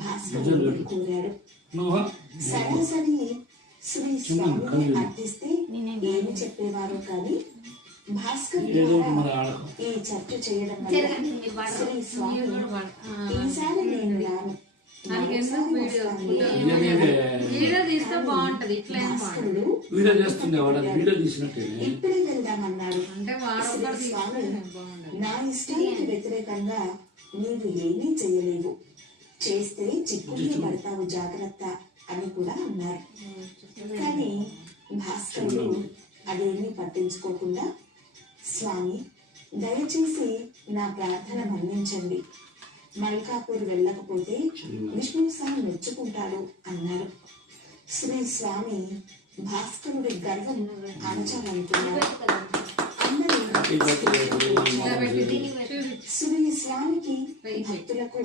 భాస్కరుడు కోరాడు. సరాసరి శ్రీ స్వామిని అర్థిస్తే ఏమి చెప్పేవారు కానీ భాస్కర్ ఈ చర్చ చేయడం వల్ల శ్రీ స్వామి ఈసారి నేను రాను, ఇప్పుడే వెళ్దామన్నాడు. స్వామి, నా ఇష్టానికి వ్యతిరేకంగా నీవు ఏమీ చేయలేవు, చేస్తే చిక్కుల్లో పడతావు, జాగ్రత్త అని కూడా అన్నారు. కానీ భాస్కరుడు అదేమీ పట్టించుకోకుండా, స్వామి దయచేసి నా ప్రార్థన మన్నించండి, మల్కాపూర్ వెళ్ళకపోతే విష్ణు సార్ మెచ్చుకుంటాడు అన్నాడు. శ్రీ స్వామి భాస్కరుడి గర్వం అణచాలనుకున్నారు. అందరూ శ్రీ స్వామికి భక్తులకు